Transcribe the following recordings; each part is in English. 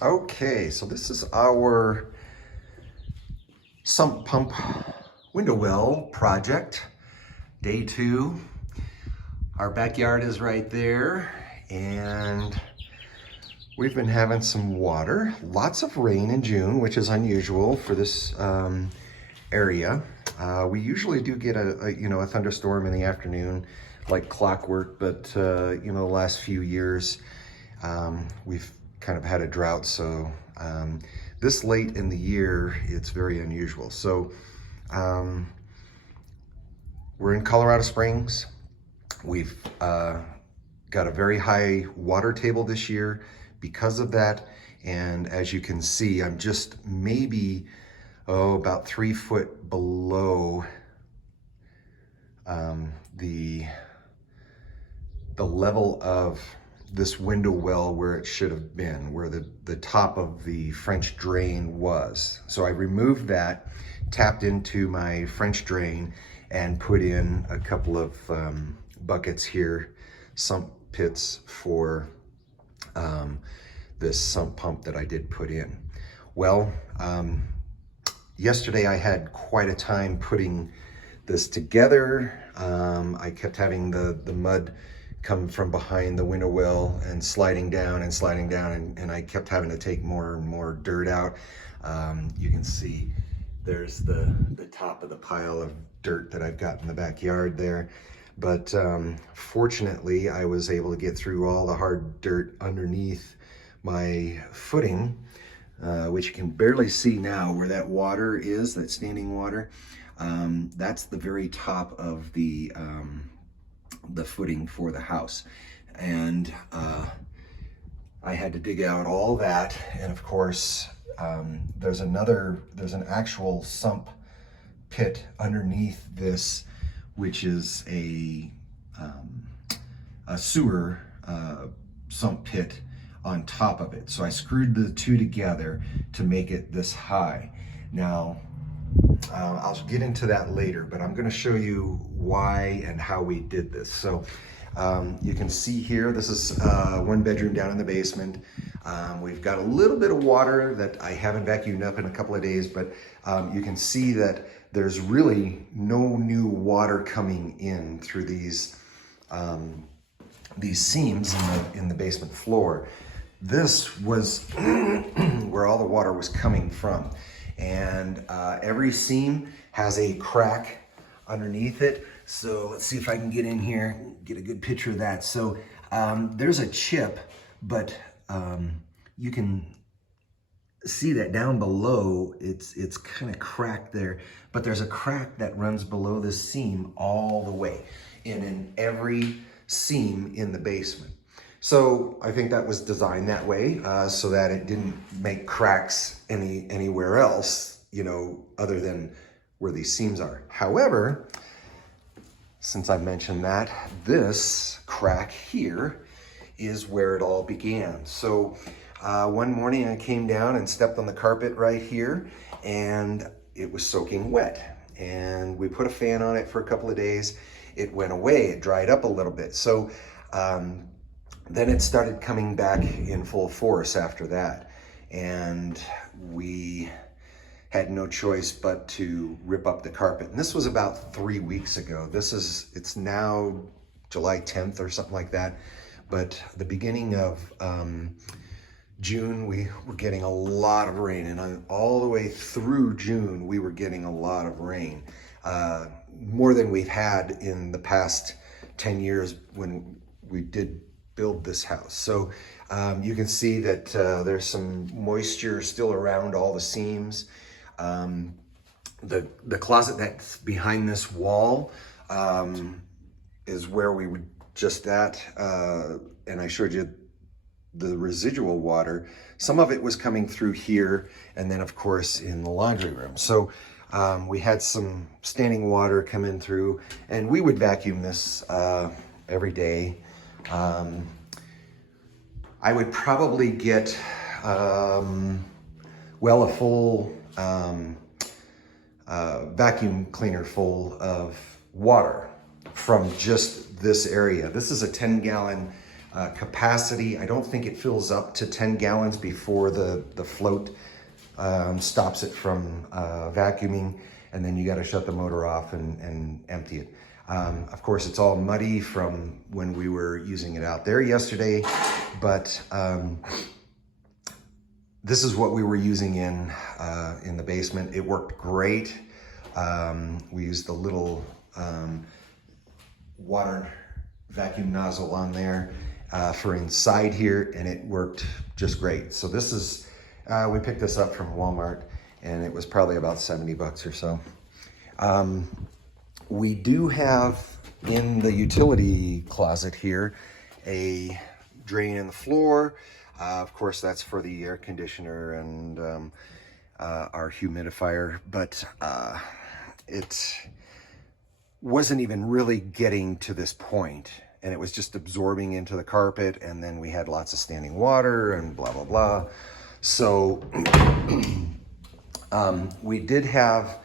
Okay, so this is our sump pump window well project, day 2. Our backyard is right there, and we've been having some water, lots of rain in June, which is unusual for this area. We usually do get a thunderstorm in the afternoon, like clockwork, but the last few years we've kind of had a drought, so this late in the year it's very unusual. So we're in Colorado Springs. We've got a very high water table this year because of that, and as you can see, I'm just maybe about 3 foot below the level of this window well where it should have been, where the top of the French drain was. So I removed that, tapped into my French drain, and put in a couple of buckets here, sump pits for this sump pump that I did put in. Well, yesterday I had quite a time putting this together. I kept having the mud come from behind the window well and sliding down, and I kept having to take more and more dirt out. You can see there's the top of the pile of dirt that I've got in the backyard there. But fortunately, I was able to get through all the hard dirt underneath my footing, which you can barely see now where that water is, that standing water. That's the very top of the footing for the house. And I had to dig out all that, and of course there's an actual sump pit underneath this, which is a sewer sump pit on top of it. So I screwed the two together to make it this high. Now I'll get into that later, but I'm going to show you why and how we did this. So you can see here, this is one bedroom down in the basement. We've got a little bit of water that I haven't vacuumed up in a couple of days, but you can see that there's really no new water coming in through these seams in the basement floor. This was where all the water was coming from. And every seam has a crack underneath it. So let's see if I can get in here, get a good picture of that. So there's a chip, but you can see that down below, it's kind of cracked there, but there's a crack that runs below this seam all the way, in every seam in the basement. So I think that was designed that way so that it didn't make cracks anywhere else, other than where these seams are. However, since I mentioned that, this crack here is where it all began. So one morning I came down and stepped on the carpet right here, and it was soaking wet. And we put a fan on it for a couple of days. It went away, it dried up a little bit. So then it started coming back in full force after that. And we had no choice but to rip up the carpet. And this was about 3 weeks ago. It's now July 10th or something like that. But the beginning of June, we were getting a lot of rain. And all the way through June, we were getting a lot of rain. More than we've had in the past 10 years when we did build this house. So you can see that there's some moisture still around all the seams. The closet that's behind this wall is where we were just at, and I showed you the residual water. Some of it was coming through here, and then of course in the laundry room. So we had some standing water come in through, and we would vacuum this every day. I would probably get a full vacuum cleaner full of water from just this area. This is a 10-gallon capacity. I don't think it fills up to 10 gallons before the float stops it from vacuuming, and then you got to shut the motor off and empty it. Of course, it's all muddy from when we were using it out there yesterday, but this is what we were using in the basement. It worked great. We used the little water vacuum nozzle on there for inside here, and it worked just great. So this is, we picked this up from Walmart, and it was probably about 70 bucks or so. We do have in the utility closet here a drain in the floor. Of course, that's for the air conditioner and our humidifier, but it wasn't even really getting to this point, and it was just absorbing into the carpet, and then we had lots of standing water and blah, blah, blah. So we did have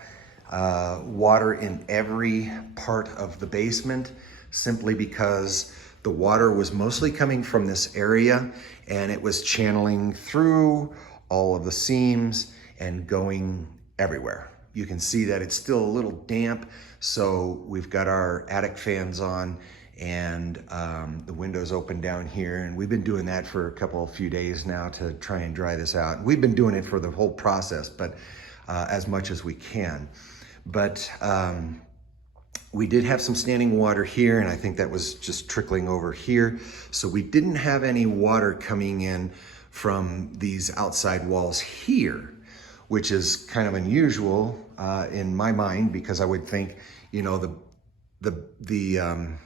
water in every part of the basement, simply because the water was mostly coming from this area, and it was channeling through all of the seams and going everywhere. You can see that it's still a little damp, so we've got our attic fans on, and the windows open down here, and we've been doing that for a few days now to try and dry this out. We've been doing it for the whole process, but as much as we can. But we did have some standing water here, and I think that was just trickling over here. So we didn't have any water coming in from these outside walls here, which is kind of unusual in my mind, because I would think, you know, the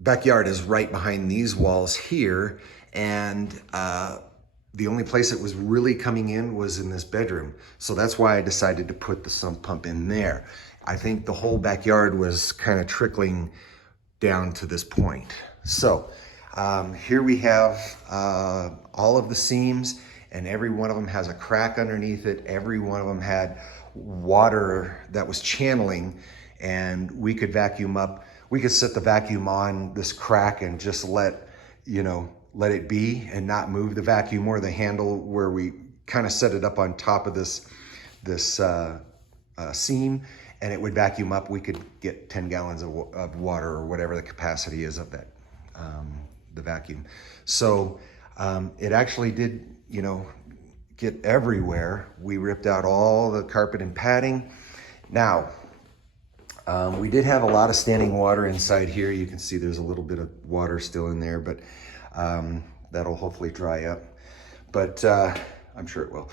backyard is right behind these walls here, and the only place it was really coming in was in this bedroom. So that's why I decided to put the sump pump in there. I think the whole backyard was kind of trickling down to this point. So here we have all of the seams, and every one of them has a crack underneath it. Every one of them had water that was channeling, and we could vacuum up. We could set the vacuum on this crack and just let it be and not move the vacuum or the handle, where we kind of set it up on top of this seam, and it would vacuum up. We could get 10 gallons of water, or whatever the capacity is of that, the vacuum. So it actually did, get everywhere. We ripped out all the carpet and padding. Now, we did have a lot of standing water inside here. You can see there's a little bit of water still in there, but that'll hopefully dry up. But I'm sure it will.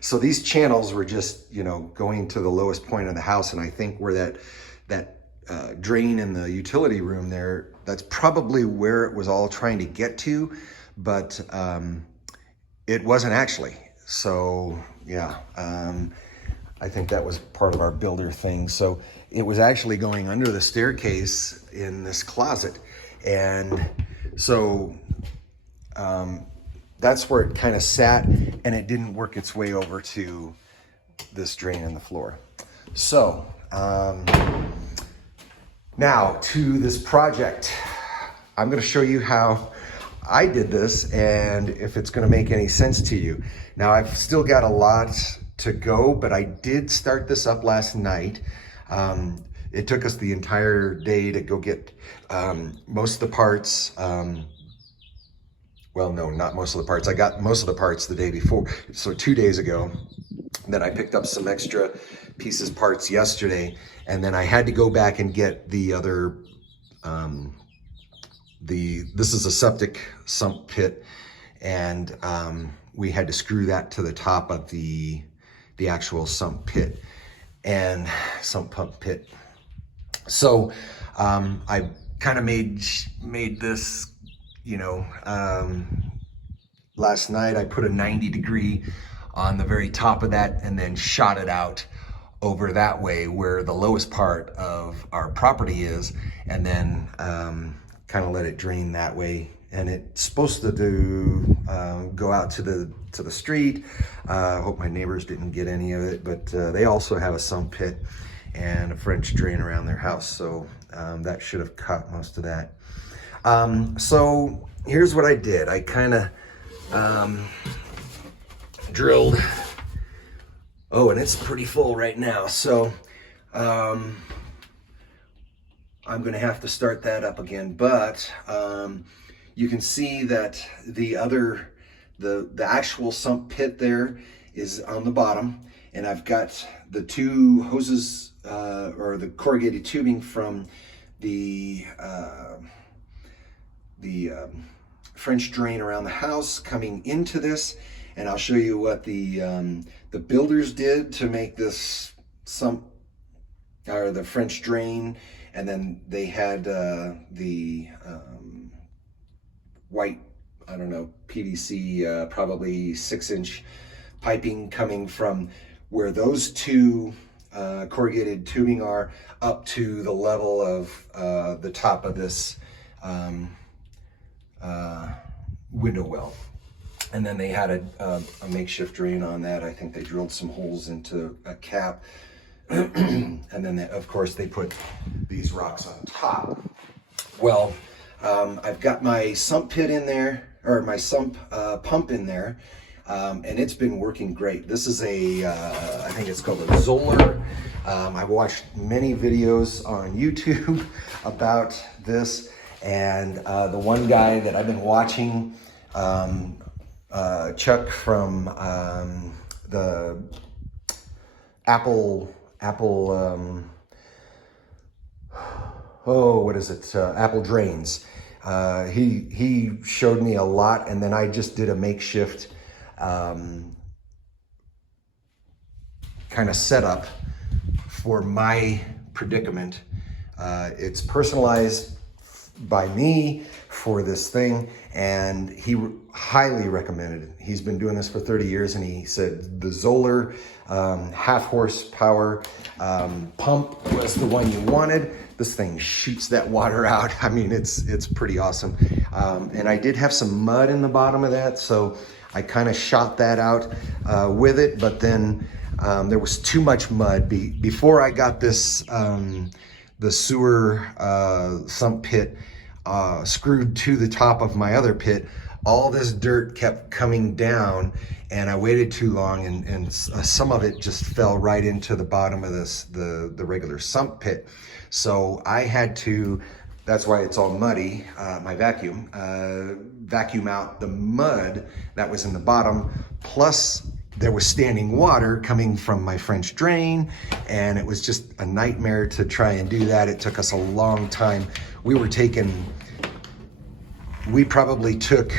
So these channels were just, going to the lowest point of the house, and I think where that drain in the utility room there, that's probably where it was all trying to get to, but it wasn't actually. So yeah, I think that was part of our builder thing. So it was actually going under the staircase in this closet. And so that's where it kind of sat, and it didn't work its way over to this drain in the floor. So now to this project. I'm going to show you how I did this, and if it's going to make any sense to you. Now, I've still got a lot to go, but I did start this up last night. It took us the entire day to go get most of the parts. Well, no, not most of the parts. I got most of the parts the day before, so 2 days ago. Then I picked up some extra parts yesterday, and then I had to go back and get the other, this is a septic sump pit, and we had to screw that to the top of the actual sump pit and sump pump pit. So I kind of made this, last night. I put a 90-degree on the very top of that, and then shot it out over that way where the lowest part of our property is, and then kind of let it drain that way. And it's supposed to go out to the street. I hope my neighbors didn't get any of it, but they also have a sump pit and a French drain around their house, so that should have caught most of that. So here's what I did. I kind of drilled. Oh, and it's pretty full right now. So I'm going to have to start that up again. But you can see that the actual sump pit there is on the bottom. And I've got the two hoses or the corrugated tubing from the French drain around the house coming into this, and I'll show you what the builders did to make this sump or the French drain, and then they had the white, I don't know, PVC, probably 6-inch piping coming from where those two corrugated tubing are up to the level of the top of this window well. And then they had a makeshift drain on that. I think they drilled some holes into a cap. And then of course they put these rocks on top. Well, I've got my sump pit in there, or my sump pump in there. And it's been working great. This is I think it's called a Zoller. I've watched many videos on YouTube about this, and the one guy that I've been watching, Chuck from the Apple, what is it? Apple Drains. He showed me a lot, and then I just did a makeshift kind of setup for my predicament. It's personalized by me for this thing, and he highly recommended it. He's been doing this for 30 years, and he said the Zoller half horsepower pump was the one you wanted. This thing shoots that water out. I mean, it's pretty awesome. And I did have some mud in the bottom of that, so I kind of shot that out with it, but then there was too much mud. Before I got this, the sewer sump pit screwed to the top of my other pit, all this dirt kept coming down, and I waited too long, and some of it just fell right into the bottom of the regular sump pit. So I had to, that's why it's all muddy, my vacuum out the mud that was in the bottom, plus there was standing water coming from my French drain, and it was just a nightmare to try and do that. It took us a long time. We probably took,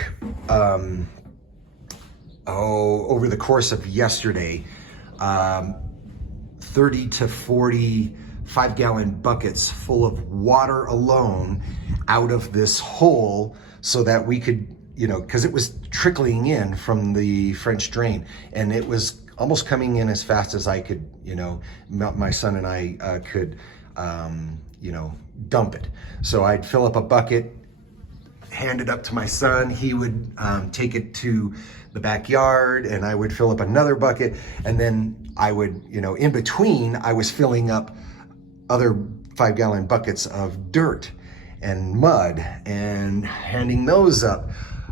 over the course of yesterday, 30 to 40 5-gallon buckets full of water alone out of this hole, so that we could, because it was trickling in from the French drain, and it was almost coming in as fast as I could, my son and I could, dump it. So I'd fill up a bucket, hand it up to my son. He would take it to the backyard, and I would fill up another bucket, and then I would, in between, I was filling up other 5-gallon buckets of dirt and mud and handing those up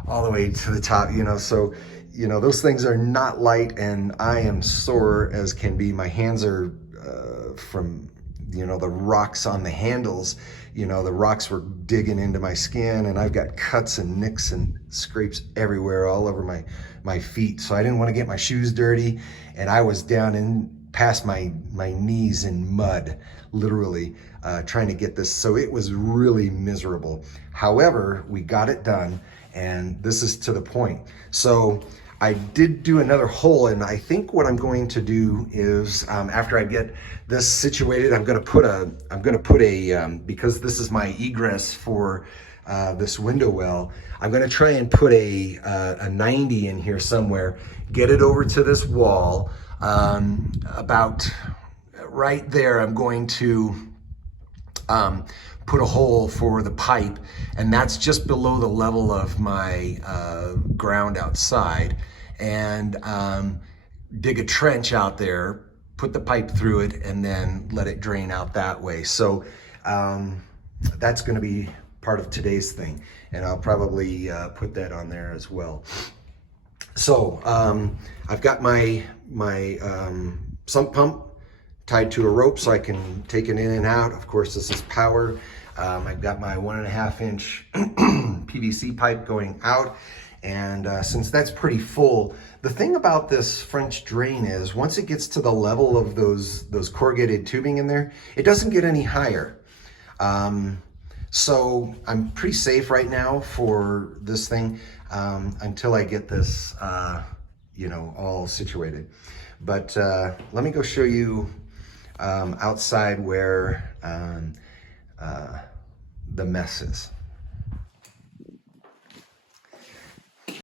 all the way to the top, so, those things are not light, and I am sore as can be. My hands are from, the rocks on the handles, the rocks were digging into my skin, and I've got cuts and nicks and scrapes everywhere all over my feet. So I didn't want to get my shoes dirty, and I was down in past my knees in mud, literally, trying to get this. So it was really miserable. However, we got it done, and this is to the point. So I did do another hole, and I think what I'm going to do is, after I get this situated, I'm gonna put a, because this is my egress for this window well, I'm gonna try and put a 90 in here somewhere, get it over to this wall, about right there. I'm going to put a hole for the pipe, and that's just below the level of my ground outside, and dig a trench out there, put the pipe through it, and then let it drain out that way. So that's going to be part of today's thing, and I'll probably put that on there as well. So I've got my sump pump tied to a rope so I can take it in and out. Of course, this is power. I've got my 1.5 inch PVC pipe going out. And since that's pretty full, the thing about this French drain is once it gets to the level of those corrugated tubing in there, it doesn't get any higher. So I'm pretty safe right now for this thing until I get this, you know, all situated. But let me go show you outside where the mess is.